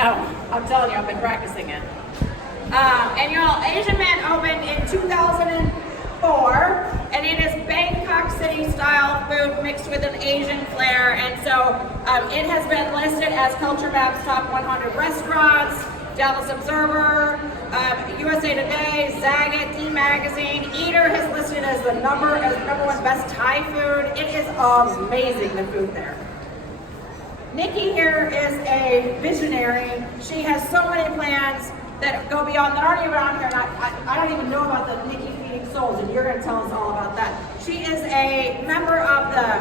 know. I'm telling you, I've been practicing it. And y'all, Asian Man opened in 2004, and it is Bangkok City style food mixed with an Asian flair. And so it has been listed as Culture Map's top 100 restaurants, Dallas Observer, USA Today, Zagat, D Magazine. Eater has listed as the number one best Thai food. It is amazing, the food there. Nikki here is a visionary. She has so many plans that go beyond, that aren't even on here, and I don't even know about the Nikki Feeding Souls, and you're gonna tell us all about that. She is a member of the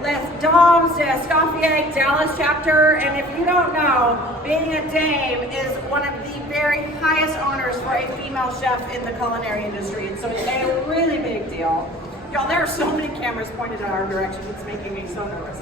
Les Dames d'Escoffier Dallas chapter, and if you don't know, being a dame is one of the very highest honors for a female chef in the culinary industry, and so it's a really big deal. Y'all, there are so many cameras pointed in our direction, it's making me so nervous.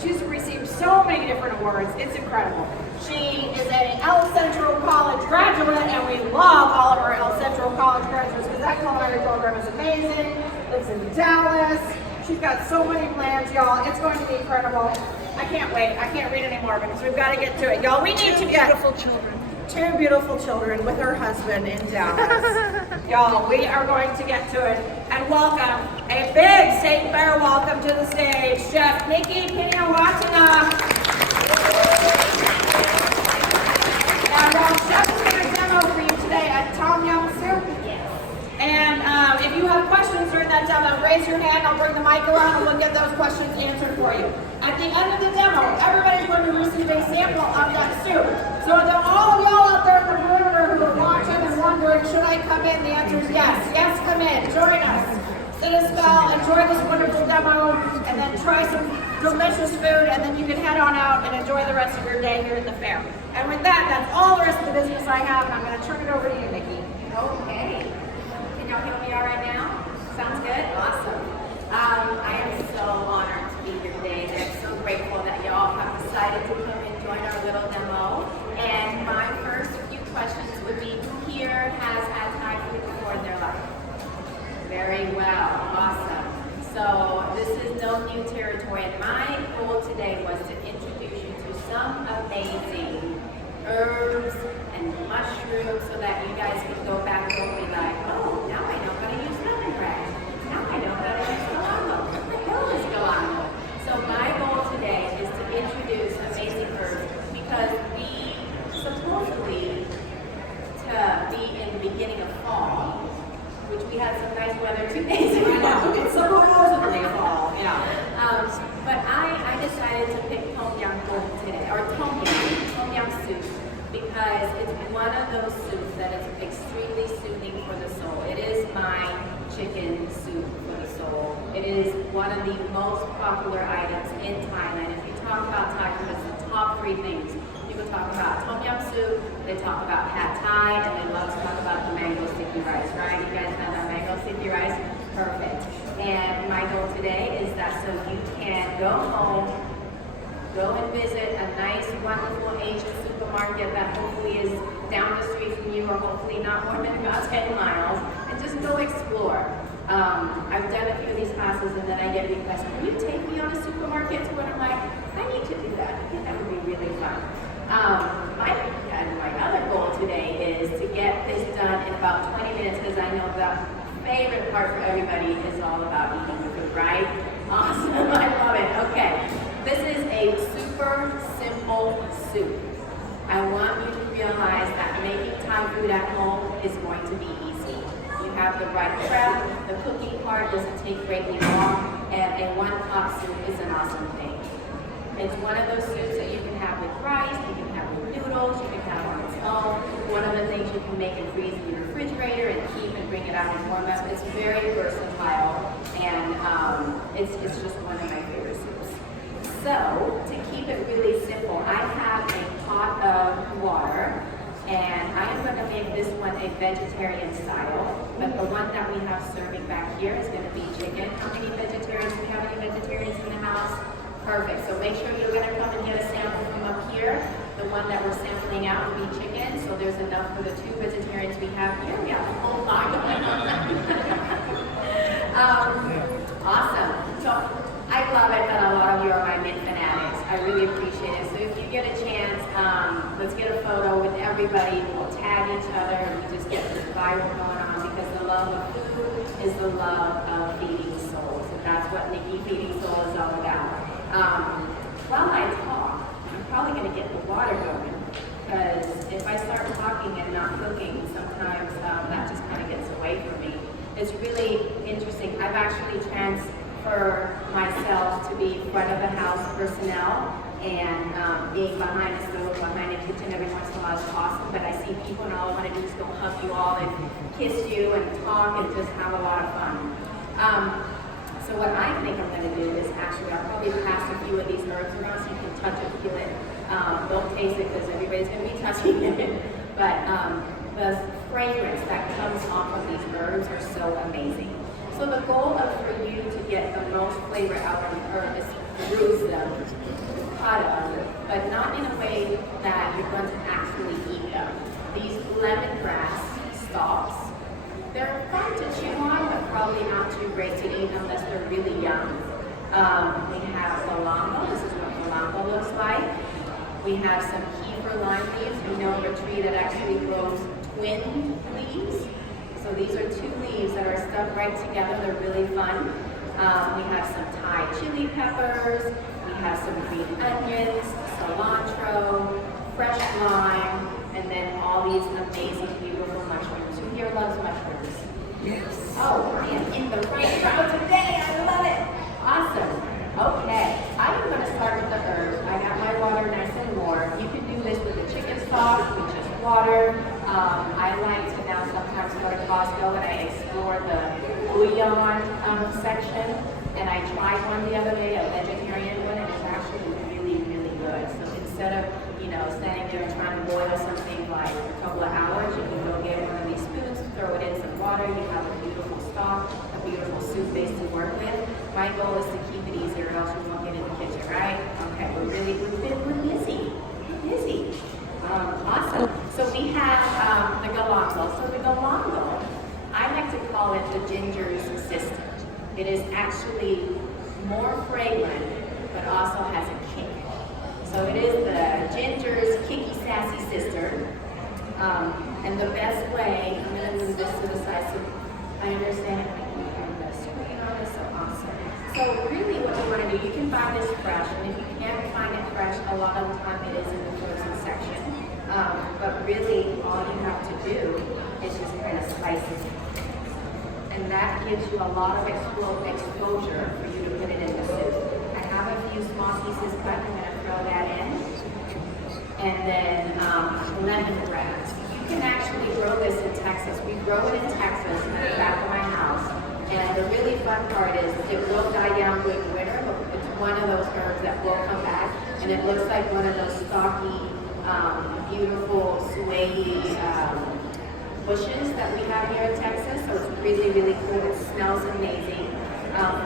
She's received so many different awards, it's incredible. She is an El Centro College graduate, and we love all of our El Centro College graduates because that culinary program is amazing. Lives in Dallas. She's got so many plans, y'all. It's going to be incredible. I can't wait. I can't read anymore because we've got to get to it. Y'all, we need to get two beautiful children with her husband in Dallas. Y'all, we are going to get to it. And welcome, a big State Fair welcome to the stage, Chef Nikki Pinawatina. And Chef is going to demo for you today at Tom Yum Soup. And if you have questions during that demo, raise your hand. I'll bring the mic around and we'll get those questions answered for you. At the end of the demo, everybody's going to receive a sample of that soup. So to all of y'all out there in the perimeter who are watching and wondering, should I come in? The answer is yes. Yes, come in. Join us. Sit a spell, enjoy this wonderful demo, and then try some delicious food, and then you can head on out and enjoy the rest of your day here at the fair. And with that, that's all the rest of the business I have, and I'm going to turn it over to you, Nikki. Okay. Can y'all hear me all right now? Sounds good? Awesome. I am so honored to be here today, and I'm so grateful that y'all have decided to come and join our little demo. And my first few questions would be, who here has had Thai food before in their life? Very well. Awesome. So this is no new territory, and my goal today was to introduce you to some amazing herbs and mushrooms so that you guys can go back home and be like, oh, now I know how to use lemongrass. Now I know how to use galangal. What the hell is galangal? So my goal today is to introduce amazing herbs because we supposedly to be in the beginning of fall, which we had some nice weather 2 days ago. It's supposedly fall, yeah. But I decided to pick tom yum today, or tom yum soup, because it's one of those soups that is extremely soothing for the soul. It is my chicken soup for the soul. It is one of the most popular items in Thailand. If you talk about Thai food, it's the top 3 things. People talk about tom yum soup, they talk about pad Thai, and they love to talk about the mango sticky rice, right? You guys know that mango sticky rice? Perfect. And my goal today is that so you can go home, go and visit a nice, wonderful Asian supermarket that hopefully is down the street from you, or hopefully not more than about 10 miles, and just go explore. I've done a few of these classes, and then I get requests, can you take me on a supermarket tour? And I'm like, I need to do that. I think that would be really fun. My other goal today is to get this done in about 20 minutes, because I know the favorite part for everybody is all about eating food, right? Awesome, I love it. Okay, this is a super simple soup. I want you to realize that making Thai food at home is going to be easy. You have the right prep, the cooking part doesn't take greatly long, and a one-pot soup is an awesome thing. It's one of those soups that you can have with rice, you can have with noodles, you can have on its own. One of the things you can make and freeze in your refrigerator and keep and bring it out and warm up. It's very versatile, and it's just one of my favorite soups. So, to keep it really simple, I have a pot of water, and I am going to make this one a vegetarian style, but the one that we have serving back here is going to be chicken. How many vegetarians? Do we have any vegetarians in the house? Perfect. So make sure you're going to come and get a sample from up here. The one that we're sampling out will be chicken, so there's enough for the 2 vegetarians we have here. We have a whole lot. Awesome. So I love it that a lot of you are my mint fanatics. I really appreciate it. So if you get a chance, let's get a photo with everybody. We'll tag each other and we just get this viral going on because the love of food is the love of feeding souls. And that's what Nikki Feeding Soul is all about. While I talk, I'm probably going to get the water going because if I start talking and not cooking, sometimes that just kind of gets away from me. It's really interesting. I've actually transferred myself to be front of the house personnel and being behind the stove, behind the kitchen every once in a while is awesome, but I see people and all I want to do is go hug you all and kiss you and talk and just have a lot of fun. So what I think I'm going to do is actually I'll probably pass a few of these herbs around so you can touch it, feel it. Don't taste it because everybody's going to be touching it. But the fragrance that comes off of these herbs are so amazing. So the goal for you to get the most flavor out of the herb is to bruise them, cut them, but not in a way that you're going to actually eat them. These lemongrass stalks, they're fun to chew on, but probably not too great to eat unless they're really young. We have galango. This is what galango looks like. We have some kefir lime leaves. We know of a tree that actually grows twin leaves. So these are two leaves that are stuck right together. They're really fun. We have some Thai chili peppers. We have some green onions, cilantro, fresh lime, and then all these amazing, beautiful mushrooms. Who here loves mushrooms? Yes. Oh, I am in the right crowd today. I love it. Awesome. Okay, I'm going to start with the herbs. I got my water nice and warm. You can do this with the chicken stock, with just water. I like to now sometimes go to Costco and I explore the bouillon section. And I tried one the other day, a vegetarian one, and it's actually really, really good. So instead of, standing there and trying to boil something like a couple of hours, you can go get one of these spoons, throw it in some water, you have a beautiful stock, a beautiful soup base to work with. My goal is to keep it easy or else you won't get in the kitchen, right? Okay, we're busy. We're busy. Awesome. So we have the galango. So the galango, I like to call it the ginger's sister. It is actually more fragrant, but also has a kick. So it is the ginger's kicky, sassy sister. And the best way, I'm going to move this to the side so I understand it. The screen on is so awesome. So really what you want to do, you can buy this fresh, and if you can't find it fresh, a lot of the time it is in the frozen section. But really all you have to do is just kind of slice it. And that gives you a lot of exposure for you to put it in the soup. I have a few small pieces cut, I'm going to throw that in. And then lemongrass. You can actually grow this in Texas. We grow it in Texas in the back of my house. And the really fun part is it will die down with winter, but it's one of those herbs that will come back. And it looks like one of those stocky, beautiful, swayy bushes that we have here in Texas. So it's really, really cool. It smells amazing.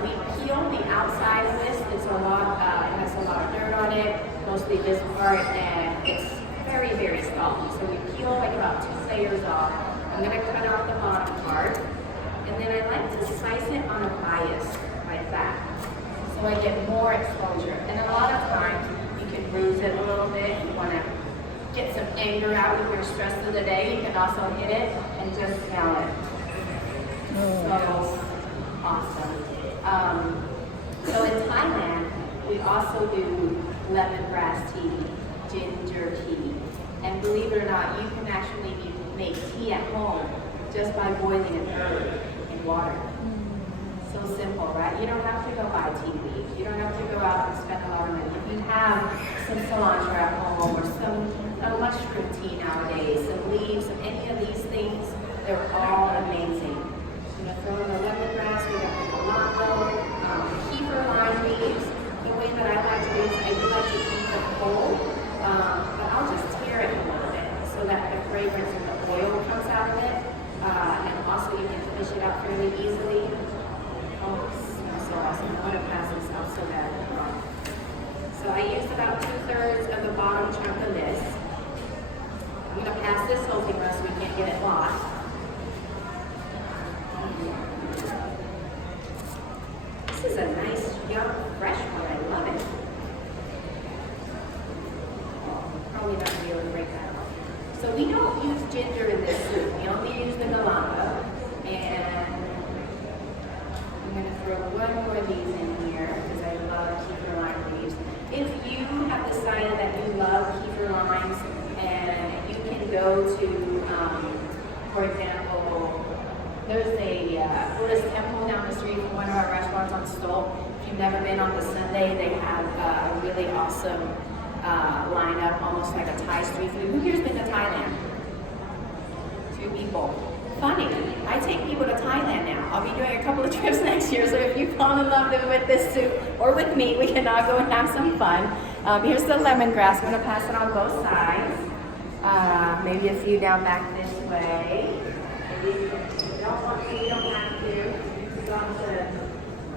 We peel the outside of this. It's a lot, it has a lot of dirt on it, mostly this part, and it's very, very salty. So we peel like about 2 layers off. I'm going to cut off the bottom part, and then I like to slice it on a bias like that, so I get more exposure. And a lot of times you can bruise it a little bit. You want to get some anger out with your stress of the day. You can also hit it and just smell it. So awesome. So in Thailand, we also do lemongrass tea, ginger tea, and believe it or not, you can actually make tea at home just by boiling an herb in water. So simple, right? You don't have to go buy tea leaves. You don't have to go out and spend a lot of money. If you have some cilantro at home or some mushroom tea nowadays, some leaves, any of these things, they're all amazing. I'm gonna throw in the lemongrass, we got the galango, kefir lime leaves. The way that I like to do is I do like to keep them whole, but I'll just tear it a little bit so that the fragrance and the oil comes out of it. And also you can fish it out fairly easily. Oh, it smells so awesome. I want to pass this out so bad. So I used about 2/3 of the bottom chunk of this. I'm going to pass this whole thing around so we can't get it lost. This is a nice, young, fresh one. I love it. probably not be able to break that out. So we don't use ginger in this soup. We only use the galanga. And I'm going to throw one more of these in here because I love kefir lime leaves. If you have decided that you love kefir limes, and you can go to, for example, there's a Buddhist temple down the street from one of our restaurants on Stoll. If you've never been on the Sunday, they have a really awesome lineup, almost like a Thai street food. Who here's been to Thailand? 2 people. Funny, I take people to Thailand now. I'll be doing a couple of trips next year, so if you fall in love with this soup or with me, we can all go and have some fun. Here's the lemongrass. I'm going to pass it on both sides. Maybe a few down back this way. Maybe you don't want to, you don't have to.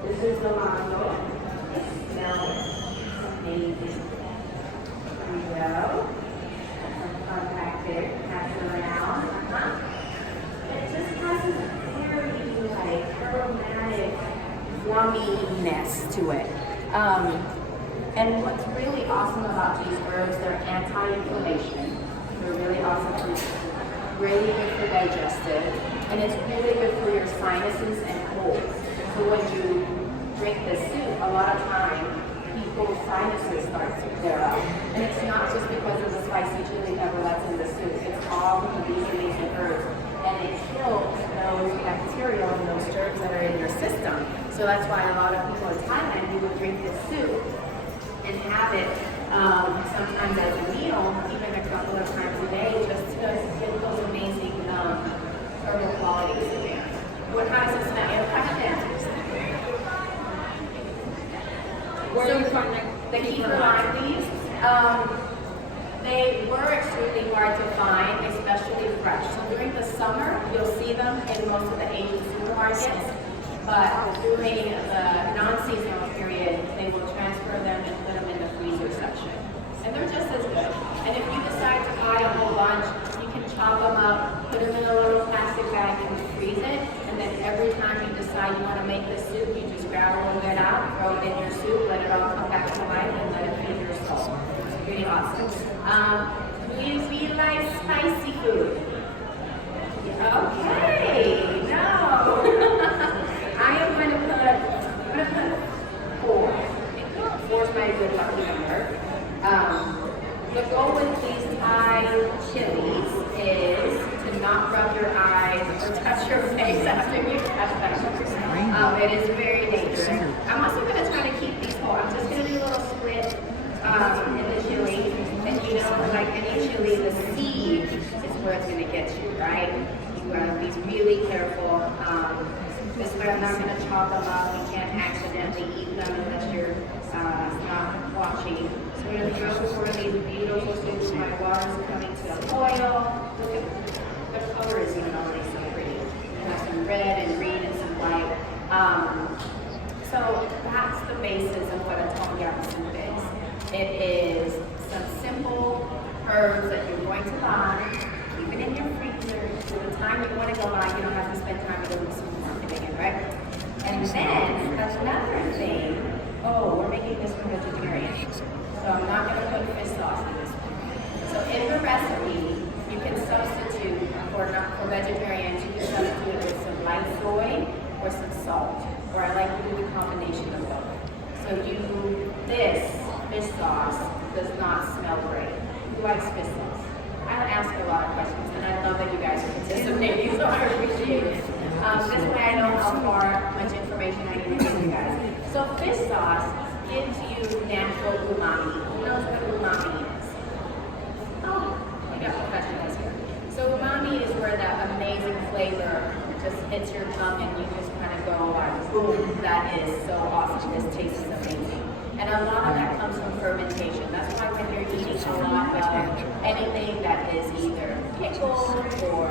This is the mango. Smell amazing. Here we go. Compacted, pass it around. It just has this very like aromatic yumminess to it. And what's really awesome about these herbs, they're anti-inflammation. They're really awesome for, really good for digestive, and it's really good for your sinuses and colds. So when you drink this soup, a lot of time people's sinuses start to flare up. And it's not just because of the spicy chili pepper that's in the soup, it's all because of these amazing herbs. And it kills those bacteria and those germs that are in your system. So that's why a lot of people in Thailand, you would drink this soup and have it sometimes as a meal, even a couple of times a day, just to get those amazing herbal qualities in there. How does it smell? Where do you find the kefir lime leaves? They were extremely hard to find, especially fresh. So during the summer, you'll see them in most of the Asian supermarkets. But during the non-seasonal period, they will transfer them and put them in the freezer section. And they're just as good. And if you decide to buy a whole bunch, you can chop them up, put them in a little plastic bag and freeze it. And then every time you decide you want to make this soup, you just grab a little bit out, throw it in your soup, let it all come back to life, and let it feed your soul. It's pretty awesome. We like spicy food. Okay, no. I am going to put 4. 4 is my good lucky number. The goal with these Thai chilies is to not rub your eyes or touch your face after you touch them. It is very dangerous. I'm also going to try to keep these whole. I'm just going to do a little split in the chili. And you know, like any chili, the seed is where it's going to get you, right? You want to be really careful. This way I'm not going to chop them up. You can't accidentally eat them unless you're not watching. So we're going to throw one of these beautiful soups. My water's coming to a boil. Look at the color is even already so pretty. We have some red and green and some white. So that's the basis of what a tom yum soup is. It is some simple herbs that you're going to buy, keep it in your freezer. So the time you want to go buy, you don't have to spend time to go to the supermarket again, right? And then that's another thing. Oh, we're making this one vegetarian. So I'm not going to put fish sauce in this one. So in the recipe, you can substitute for vegetarians, you can substitute with some light soy or some salt. Or I like to do a combination of both. So this fish sauce does not smell great. Who likes fish sauce? I ask a lot of questions, and I love that you guys are participating, so I appreciate it. This way I know how much information I need to give you guys. So fish sauce gives you natural umami. Who knows what umami is? Oh, we got professionals here. So umami is where that amazing flavor just hits your tongue and you just kind of go like, boom, that is so awesome. This tastes amazing. And a lot of that comes from fermentation. That's why when you're eating a lot of anything that is either pickled or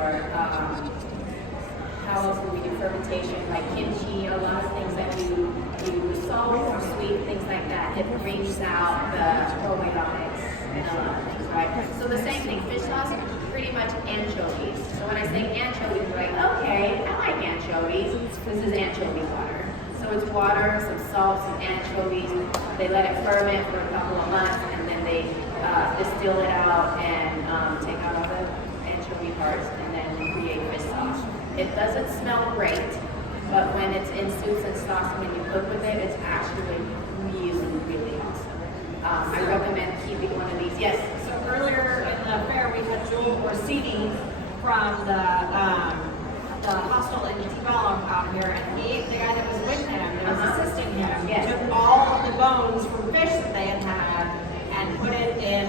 how else do we do fermentation, like kimchi, a lot of things that you do salt or sweet, things like that, it brings out the probiotics and a lot of things, right? So the same thing, fish sauce, pretty much anchovies. So when I say anchovies, you're like, okay, I like anchovies. This is anchovy water. So it's water, some salt, some anchovies. They let it ferment for a couple of months, and then they distill it out and take out all the anchovy parts and then create fish sauce. It doesn't smell great, but when it's in soups and sauce, when you cook with it, it's actually really, really awesome. I recommend keeping one of these. Yes? So earlier in the fair, we had Joel Orsini from the hostel in Tibalo out here, and the guy that was with him, that was assisting him, took all of the bones from fish that they had had and put it in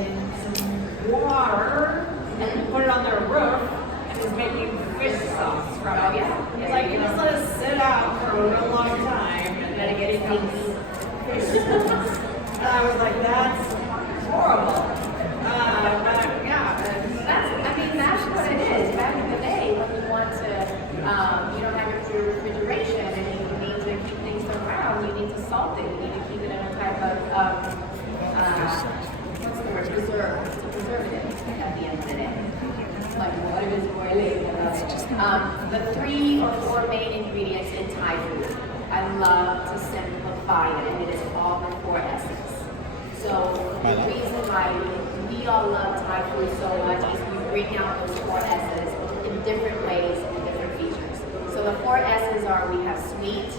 some water and put it on their roof and was making fish sauce from it. He's like, you just let it sit out for a real long time and then it becomes fish sauce. And I was like, that's horrible. But yeah, that's what it is. Back in the day, when you want to, you don't have your refrigeration and you need to keep things around, you need to salt it. You need to keep it in a type of, what's the word? Preservative at the end of the day. Like water is boiling. The 3 or 4 main ingredients in Thai food. I love to simplify it, and it is all the 4 S's. So the reason why we all love Thai food so much is we bring out those 4 S's in different ways and different features. So the 4 S's are, we have sweet,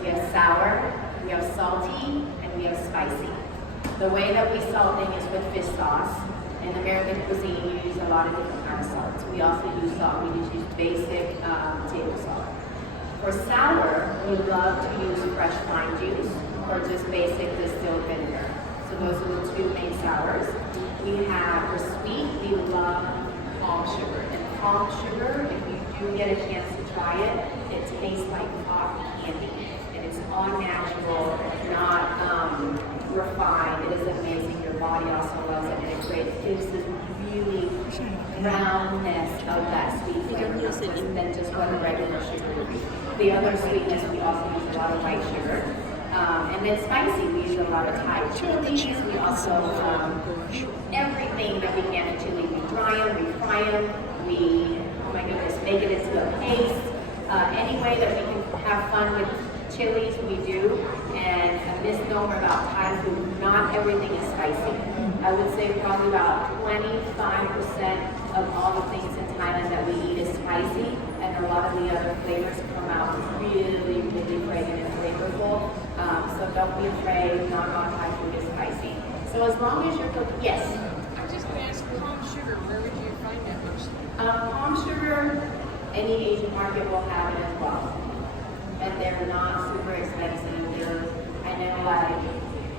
we have sour, we have salty, and we have spicy. The way that we salt things is with fish sauce. In American cuisine, you use a lot of different kinds of salts. We also use salt. We just use basic table salt. For sour, we love to use fresh lime juice or just basic distilled vinegar. So those are the 2 main sours. We have, for sweet, we love palm sugar. And palm sugar, if you do get a chance to try it, it tastes like cotton candy. And it's all natural, not refined. It is amazing. Your body also loves it, and it gives this really roundness of that sweet flavor than just what a regular sugar would be. The other sweetness, we also use a lot of white sugar. And then spicy, we use a lot of Thai chilies. We also, everything that we can in chili, we dry them, we fry them, we, oh my goodness, make it into a paste. Any way that we can have fun with chilies, we do. And a misnomer about Thai food, not everything is spicy. I would say probably about 25% of all the things in Thailand that we eat is spicy, and a lot of the other flavors come out really, really fragrant and flavorful. So don't be afraid, not all Thai food is spicy. So as long as you're cooking, yes? I'm just going to ask, palm sugar, where would you find that mostly? Palm sugar, any Asian market will have it as well. And they're not super expensive. I know like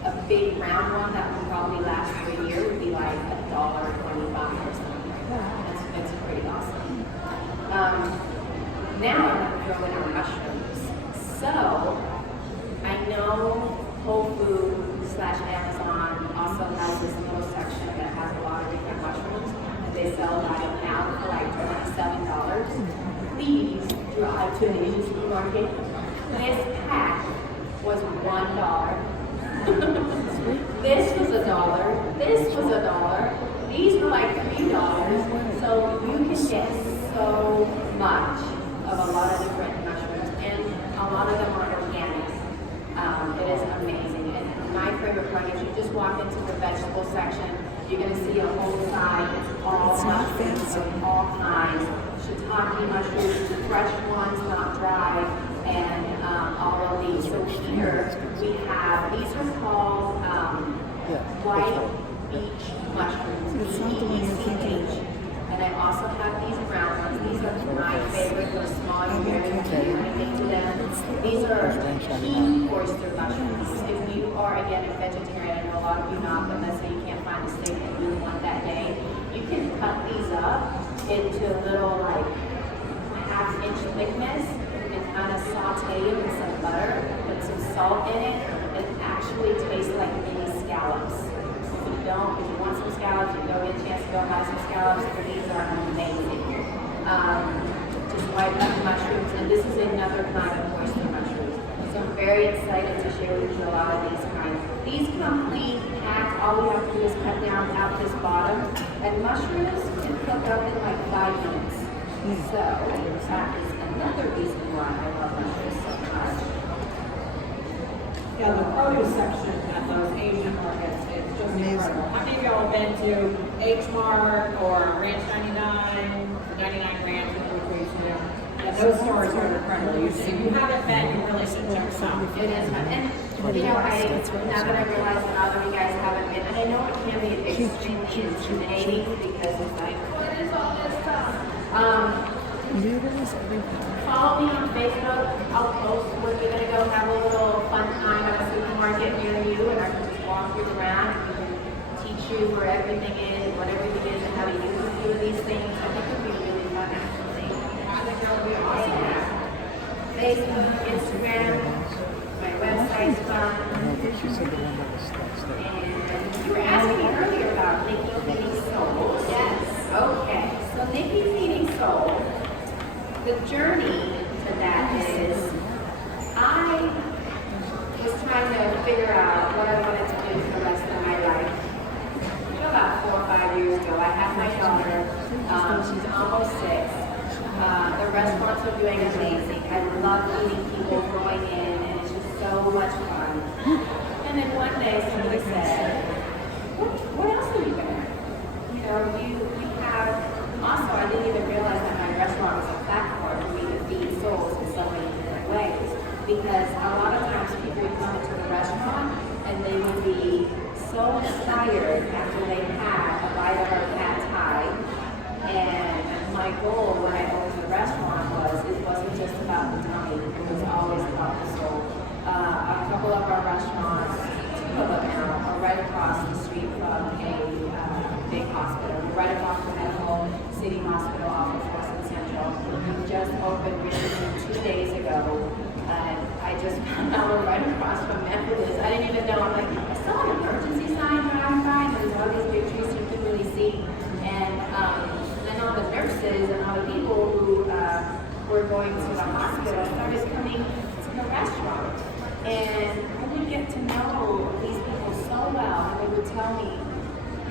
a big round one that would probably last for a year would be like $1.25 or something like that. It's pretty awesome. Now I'm going to throw in our mushrooms. So I know Whole Foods / Amazon also has this little section that has a lot of different mushrooms that they sell by the pound for like $27. Please drive to an Asian supermarket. This pack was $1. This was $1. This was $1. These were like $3. So you can get so much of a lot of different mushrooms, and a lot of them are organic. It is amazing. And my favorite part is you just walk into the vegetable section, you're going to see a whole side. It's all mushrooms of all kinds. Shiitake mushrooms, fresh ones, not dry, and all of these. So here we have, these are called white beach mushrooms. BECH. And I also have these brown ones. These are my favorite. They're small, you barely do anything to them. These are king oyster mushrooms. If you are, again, a vegetarian, I know a lot of you not, but let's say you can't find a steak that you want that day, you can cut these up into little like half-inch thickness and kind of saute them in some butter, put some salt in it, and it actually tastes like mini scallops. If you want some scallops, you don't get a chance to go buy some scallops, but these are amazing. Just white pepper mushrooms, and this is another kind of oyster mushrooms. So I'm very excited to share with you a lot of these kinds. These complete packed, all we have to do is cut down out this bottom, and mushrooms can cook up in like 5 minutes. So that is another reason why I love mushrooms so much. Yeah, the produce section at those Asian markets is just incredible. How many of y'all have been to H Mart or Ranch 99, the 99 Ranch, which we used to do? Yeah, those stores are incredible. If you haven't been, you really should check them out. It is fun. And, you know, now that I realize that all of you guys haven't been, and I know it can be extremely intimidating because it's like, what is all this stuff? Follow me on Facebook. I'll post when we're gonna go have a little fun time at a supermarket near you, and I can just walk you around and teach you where everything is, what everything is, and how to use a few of these things. I think it'll be really fun, actually. I think that would be awesome. Facebook, Instagram, my website's fun. And you were asking me earlier about Nikki Feeding Soul. Yes. Okay. So Nikki Feeding Soul. The journey to that is, I was trying to figure out what I wanted to do for the rest of my life. You know, about 4 or 5 years ago, I had my daughter. She's almost 6. The restaurants are doing amazing. I love meeting people going in, and it's just so much fun. And then one day, somebody said, "What else are you doing? You know, you have." Also, I didn't even realize that my restaurant was a platform for me to feed souls in so many different ways. Because a lot of times people would come into the restaurant and they would be so inspired after they had a bite of our pad thai. And my goal when I opened the restaurant was it wasn't just about the tummy, it was always about the soul. A couple of our restaurants, 2 of them now, are right across the street from a big hospital, right across the medical city hospital off of Boston Central. We just opened recently 2 days ago, and I just found out we're right across from Methodist. I didn't even know. I'm like, I saw an emergency sign driving by, and there's all these big trees you can really see. And then all the nurses and all the people who were going to the hospital started coming to the restaurant. And I would get to know these people so well, and they would tell me,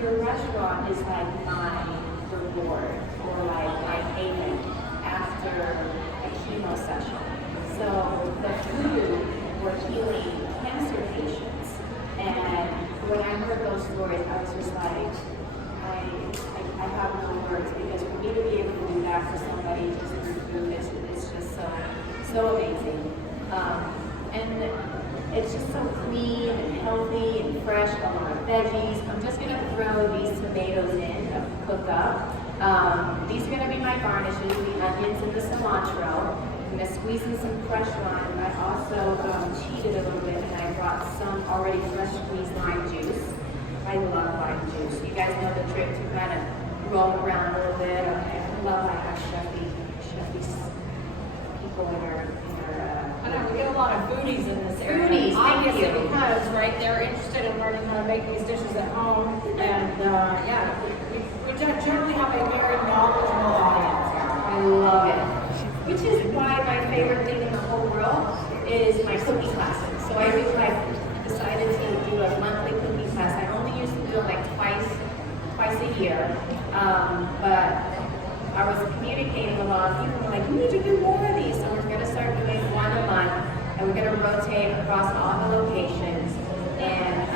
your restaurant is like my reward, or like my haven after a chemo session. So the food were healing cancer patients. And when I heard those stories, I was just like, I have no words, because for me to be able to do that for somebody just through food, it's just so amazing. And it's just so clean and healthy and fresh, a lot of veggies. I'm just gonna throw these tomatoes in to cook up. These are gonna be my garnishes, the onions and the cilantro. I'm gonna squeeze in some fresh lime. I also cheated a little bit, and I brought some already fresh squeezed lime juice. I love lime juice. You guys know the trick to kind of roll around a little bit. I love my chefy people in our I know, we get a lot of foodies in this area. Foodies, thank obviously, you. because, right, they're interested in learning how to make these dishes at home. And, yeah, we generally have a very knowledgeable audience here. I love it. Which is why my favorite thing in the whole world is my cooking classes. So I decided to do a monthly cooking class. I only used to do it like twice a year. But I was communicating with a lot of people like, you need to do more of these. So we're gonna start doing 1 a month, and we're gonna rotate across all the locations. And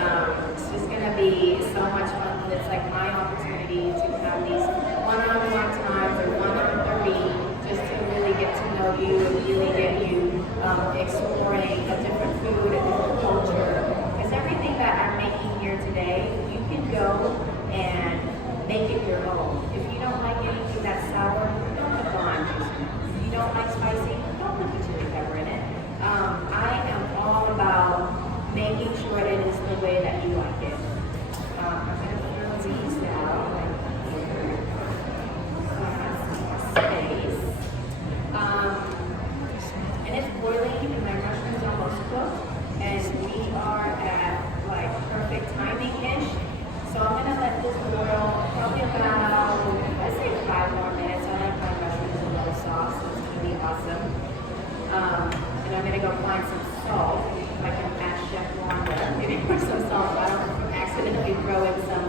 it's just gonna be so much fun. It's like my opportunity to have these one-on-one times or 1-on-3, just to really get to know you and really get you exploring a different food, a different culture. Because everything that I'm making here today, you can go and make it your own. If you don't like anything that's sour, don't put lime juice in it. If you don't like spicy, don't put the chili pepper in it. I am all about making sure it is the way that you like it. I'm going to throw these down right here. Space. And it's boiling, and my mushroom's almost cooked. And we are at like perfect timing-ish. So I'm gonna let this boil probably about, I'd say 5 more minutes. I like my mushrooms a little soft, so it's gonna be awesome. And I'm gonna go find some salt. If I can ask Chef Wanda, maybe put some salt. I don't accidentally throw in some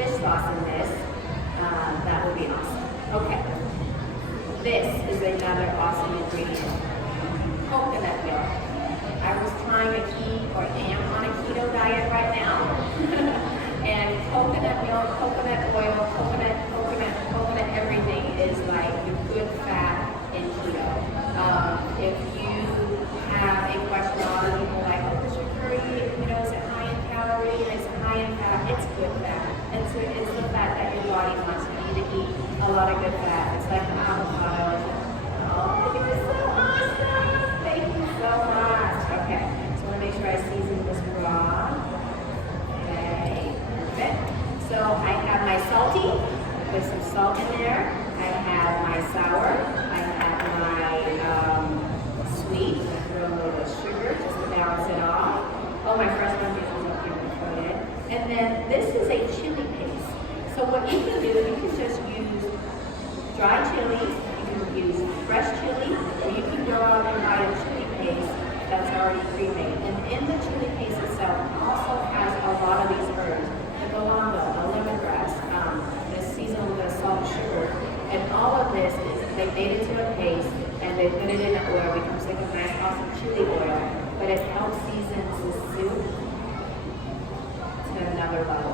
fish sauce in this. That would be awesome. Okay. This is another awesome ingredient. Coconut milk. I I was trying a am on a keto diet right now. And coconut milk, coconut oil, coconut everything is like the good fat in keto. If you have a question, a lot of people like, oh, is your curry, is it high in calorie? Is it high in fat? It's good fat. It's the fat that your body wants. You need to eat a lot of good fat. It's like an avocado. Oh, you're so awesome! Thank you so much. Okay, so I want to make sure I season this raw. Okay, perfect. So I have my salty with some salt in there. I have my sour. I have my sweet. I throw a little bit of sugar just to balance it off. Oh, my fresh lemon juice is up here before it. And then this is a chili paste. So what you can do, you can just use dry chili, you can use fresh chili, or you can go out and buy a chili paste that's already pre-made. And in the chili paste itself also has a lot of these herbs. The galangal, the lemongrass, the seasonal with salt and sugar. And all of this is, they made it to a paste and they put it in an oil. It becomes like a nice awesome chili oil. But it helps season the soup to another level.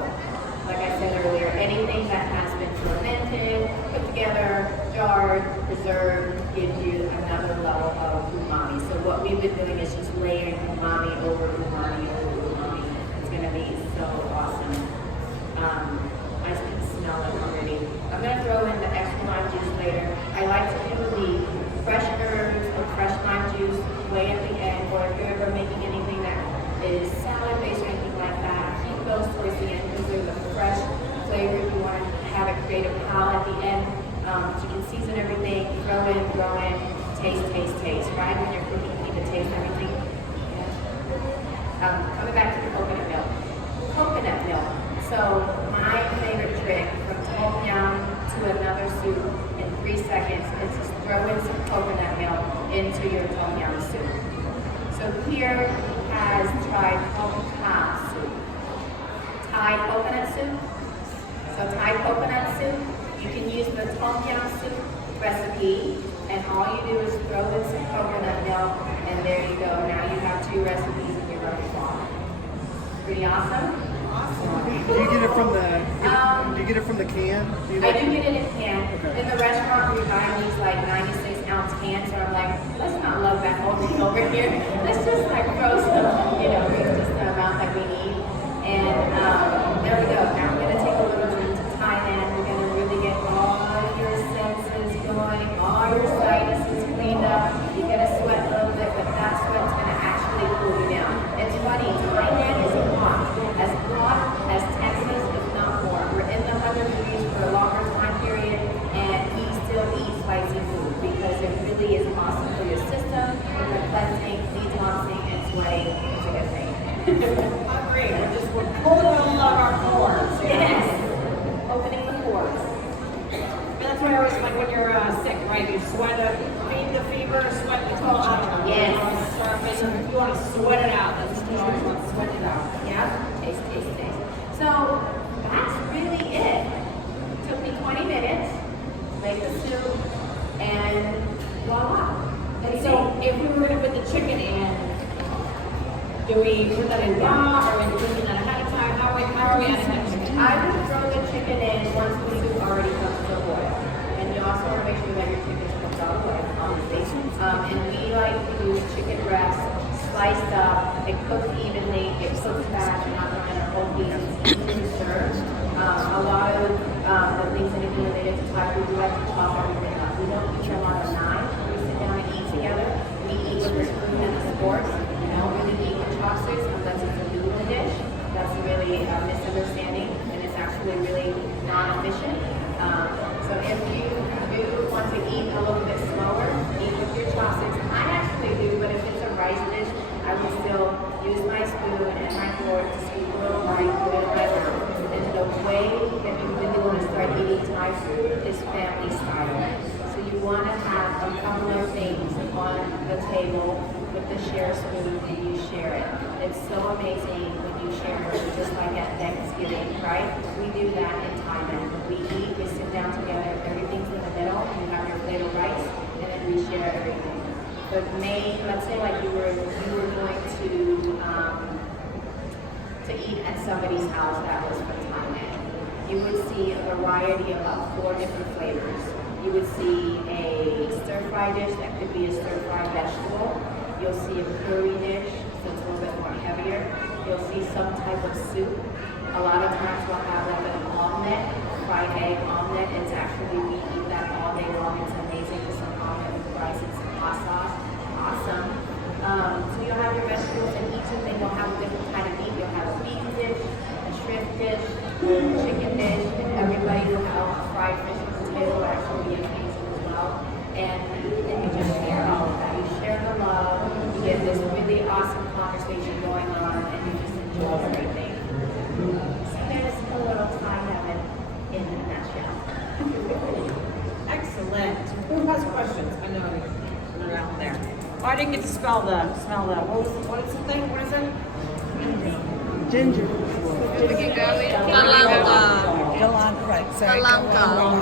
Like I said earlier, anything that has been fermented, put together, jarred, preserved, gives you another level of umami. So what we've been doing is just layering umami over umami over umami. It's going to be so awesome. I can smell it already. I'm going to throw in the extra lime juice later. I like to do the fresh herbs or fresh lime juice way at the end, or if you're ever making anything that is salad-based or anything like that, keep those towards the end because they're the fresh flavors. You want to have it create a palette at the end. You can season everything, throw in, taste, right? When you're cooking, you need to taste everything. Coming back to the coconut milk. Coconut milk. So my favorite trick from tom yum to another soup in 3 seconds is just throw in some coconut milk into your tom yum soup. So here has tried tom yum soup. Thai coconut soup. So Thai coconut soup, you can use the tom yum soup recipe, and all you do is throw in some coconut milk, and there you go. Now you have 2 recipes in your repertoire. Pretty awesome? Do you get it from the? Do you get it from the can? I do get it in can. Okay. In the restaurant, we buy these like 96-ounce cans, so I'm like, let's not love that whole thing over here. Let's just like throw some, just the amount that we need. And there we go. Now we're gonna take a little trip to Thailand. We're gonna really get all your senses going, all your sinuses cleaned up. You're gonna sweat a little bit, but that sweat's gonna actually cool you down. It's funny, Thailand is hot as Texas, if not more. We're in the 100 degrees for a longer time period, and we still eat spicy food because it really is awesome for your system, for the cleansing, detoxing, and sweating. It's a good thing. Agree. We're pulling it all out of our pores. Yes. Opening the pores. That's why I always like when you're sick, right? You sweat it, feed the fever, sweat the cold. I don't know. Yes. You want to sweat it out. That's what you always want to sweat it out. Yeah. Taste. So that's really it. Took me 20 minutes, make the soup, and voila. And so if we were going to put the chicken in, do we put that in raw or are we cooking that ahead of time? How are we adding that chicken? I would throw the chicken in once the soup already comes to a boil. And you also want to make sure that your chicken comes out of oil, obviously. And we like to use chicken breast, sliced up, it cooks evenly, it cooks fast, you're not going to whole pieces, it's easy to serve. A lot of the things that are related to Thai food, we like to chop everything up. We don't eat them on a knife. We sit down and eat together. We eat with the spoon and the fork. We don't really eat with chopsticks unless it's a noodle dish. That's really a misunderstanding, and it's actually really non-efficient. So if you do want to eat a little bit slower, eat with your chopsticks. I actually do, but if it's a rice dish, I will still use my spoon and my fork to scoop a little rice, put it in my mouth. And the way that you really want to start eating Thai food is family style. So you want to have a couple of things on the table with the share spoon and you share it. It's so amazing when you share it, just like at Thanksgiving, right? We do that in Thailand. We eat, we sit down together, everything's in the middle, you have your plate of rice, and then we share everything. But let's say like you were going to eat at somebody's house that was from Thailand. You would see a variety of about 4 different flavors. You would see a stir-fry dish that could be a stir-fried vegetable. You'll see a curry dish, so it's a little bit more heavier. You'll see some type of soup. A lot of times we'll have like an omelet, fried egg omelet. It's actually, we eat that all day long. It's amazing with some omelet with rice and some hot sauce. Awesome. So you'll have your vegetables and each of them you'll have a different kind of meat. You'll have a beef dish, a shrimp dish, chicken dish, and everybody will have a fried fish and potato will actually be amazing as well. And you just share all of that. You share the love, you get this really awesome conversation going on, and you just enjoy everything. So there's a little Thai heaven in a nutshell. Excellent. Who has questions? I know you're out there. Oh, I didn't get to smell the, what is the thing? What is it? Ginger. Galang Galan, right. Sorry. Galang.